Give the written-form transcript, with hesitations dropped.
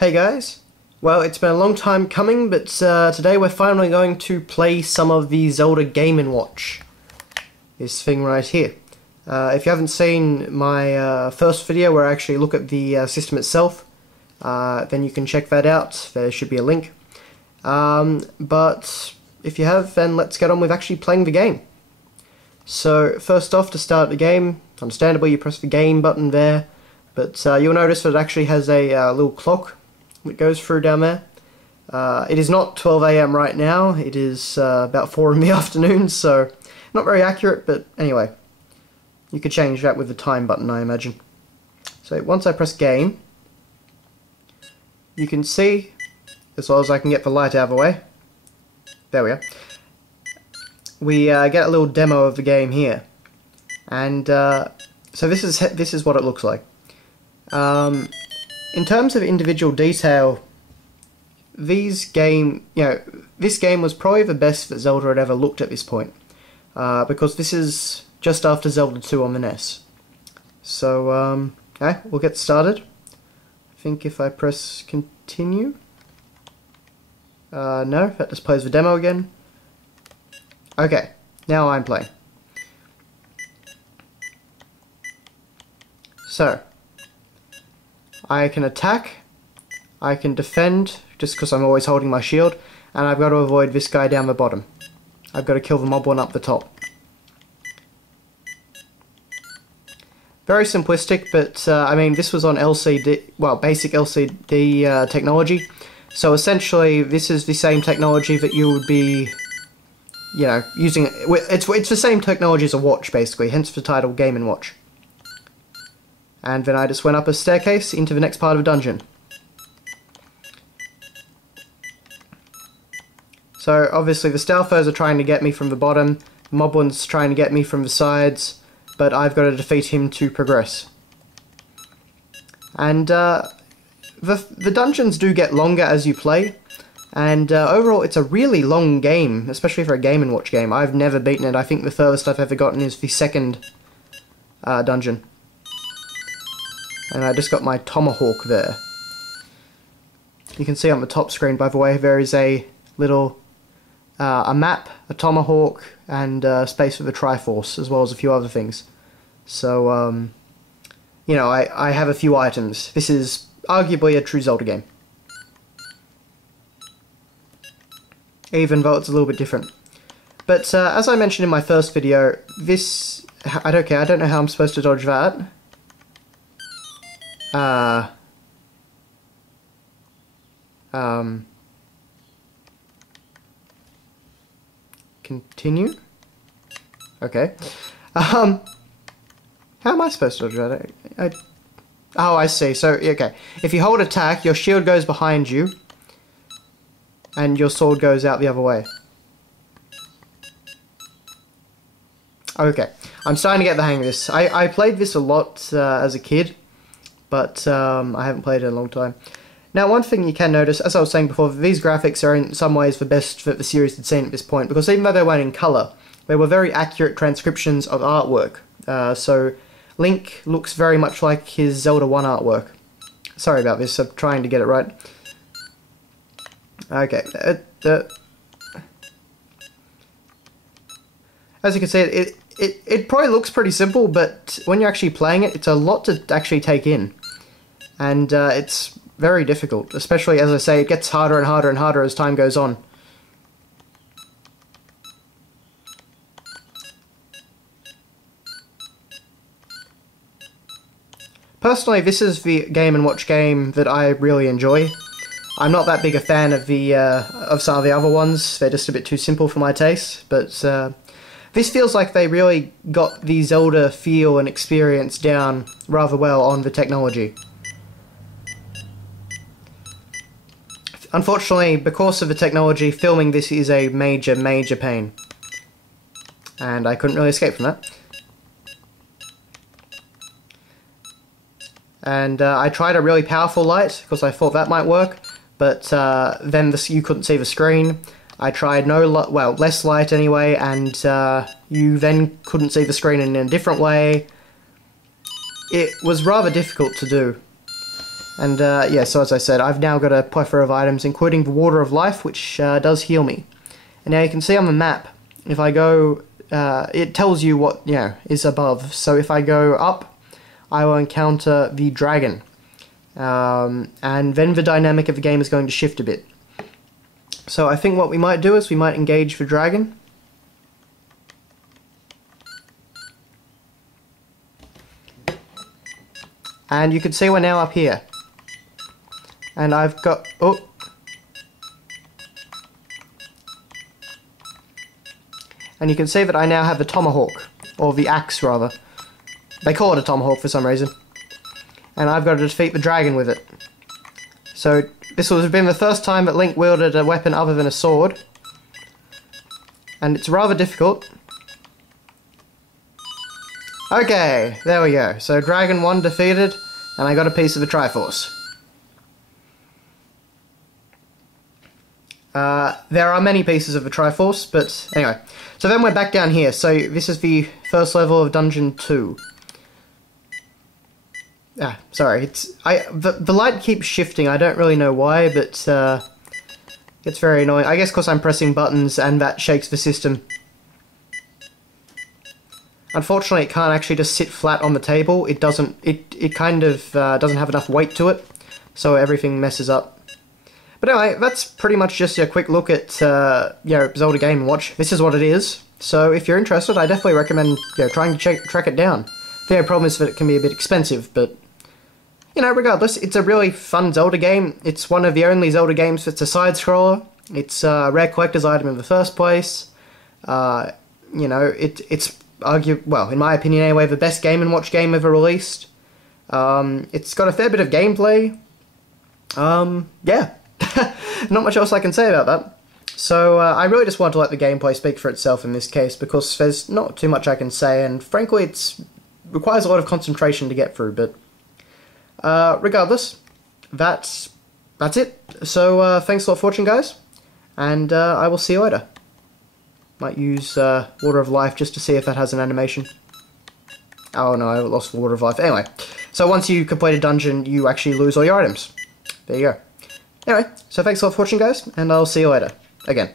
Hey guys, well it's been a long time coming, but today we're finally going to play some of the Zelda Game Watch. This thing right here. If you haven't seen my first video where I actually look at the system itself, then you can check that out. There should be a link. But if you have, then let's get on with actually playing the game. So first off, to start the game, understandably you press the game button there, but you'll notice that it actually has a little clock that goes through down there. It is not 12 AM right now, it is about 4 in the afternoon, so not very accurate, but anyway. You could change that with the time button, I imagine. So once I press game, you can see, as well as I can get the light out of the way, there we are, we get a little demo of the game here. And so this is what it looks like. In terms of individual detail, this game was probably the best that Zelda had ever looked at this point, because this is just after Zelda 2 on the NES. So, okay, we'll get started. I think if I press continue, no, that just plays the demo again. Okay, now I'm playing. So, I can attack, I can defend, just because I'm always holding my shield, and I've got to avoid this guy down the bottom. I've got to kill the mob one up the top. Very simplistic, but I mean, this was on LCD, well, basic LCD technology, so essentially this is the same technology that you would be, you know, using. It's the same technology as a watch, basically, hence the title Game & Watch. And then I just went up a staircase into the next part of the dungeon. So obviously the Stalfos are trying to get me from the bottom, the Mob one's trying to get me from the sides, but I've got to defeat him to progress. And the dungeons do get longer as you play, and overall it's a really long game, especially for a Game & Watch game. I've never beaten it. I think the furthest I've ever gotten is the second dungeon. And I just got my tomahawk there. You can see on the top screen, by the way, there is a little a map, a tomahawk, and space for the Triforce, as well as a few other things. So, you know, I have a few items. This is arguably a true Zelda game, even though it's a little bit different. But as I mentioned in my first video, this... I don't know how I'm supposed to dodge that. Continue? Okay. How am I supposed to dodge that? Oh, I see. So, okay. If you hold attack, your shield goes behind you, and your sword goes out the other way. Okay. I'm starting to get the hang of this. I played this a lot as a kid, but I haven't played it in a long time. Now, one thing you can notice, as I was saying before, these graphics are in some ways the best that the series had seen at this point, because even though they weren't in colour, they were very accurate transcriptions of artwork. So Link looks very much like his Zelda 1 artwork. Sorry about this, I'm trying to get it right. Okay. As you can see, it probably looks pretty simple, but when you're actually playing it, it's a lot to actually take in. And it's very difficult, especially, as I say, it gets harder and harder and harder as time goes on. Personally, this is the Game & Watch game that I really enjoy. I'm not that big a fan of of some of the other ones. They're just a bit too simple for my taste, but this feels like they really got the Zelda feel and experience down rather well on the technology. Unfortunately, because of the technology, filming this is a major, major pain. And I couldn't really escape from that. And I tried a really powerful light, because I thought that might work, but then you couldn't see the screen. I tried less light anyway, and you then couldn't see the screen in a different way. It was rather difficult to do. And yeah, so as I said, I've now got a plethora of items, including the Water of Life, which does heal me. And now you can see on the map, if I go, it tells you what, is above. So if I go up, I will encounter the dragon. And then the dynamic of the game is going to shift a bit. So I think what we might do is we might engage the dragon. And you can see we're now up here. And I've got... oh. And you can see that I now have the tomahawk. Or the axe, rather. They call it a tomahawk for some reason. And I've got to defeat the dragon with it. So, this would have been the first time that Link wielded a weapon other than a sword. And it's rather difficult. Okay, there we go. So, Dragon 1 defeated, and I got a piece of the Triforce. There are many pieces of the Triforce, but anyway. So then we're back down here. So this is the first level of Dungeon 2. Sorry, the light keeps shifting. I don't really know why, but it's very annoying. I guess because I'm pressing buttons and that shakes the system. Unfortunately, it can't actually just sit flat on the table. It doesn't. It kind of doesn't have enough weight to it, so everything messes up. But anyway, that's pretty much just a quick look at Zelda Game Watch. This is what it is. So if you're interested, I definitely recommend trying to track it down. The only problem is that it can be a bit expensive, but regardless, it's a really fun Zelda game. It's one of the only Zelda games that's a side-scroller. It's a rare collector's item in the first place. It's well, in my opinion anyway, the best Game & Watch game ever released. It's got a fair bit of gameplay. Yeah. Not much else I can say about that. So, I really just want to let the gameplay speak for itself in this case, because there's not too much I can say, and frankly, it requires a lot of concentration to get through, but regardless, that's it. So, thanks a lot for watching, guys, and I will see you later. Might use Water of Life just to see if that has an animation. Oh no, I lost Water of Life. Anyway, so once you complete a dungeon, you actually lose all your items. There you go. Anyway, so thanks a lot for watching, guys, and I'll see you later. Again.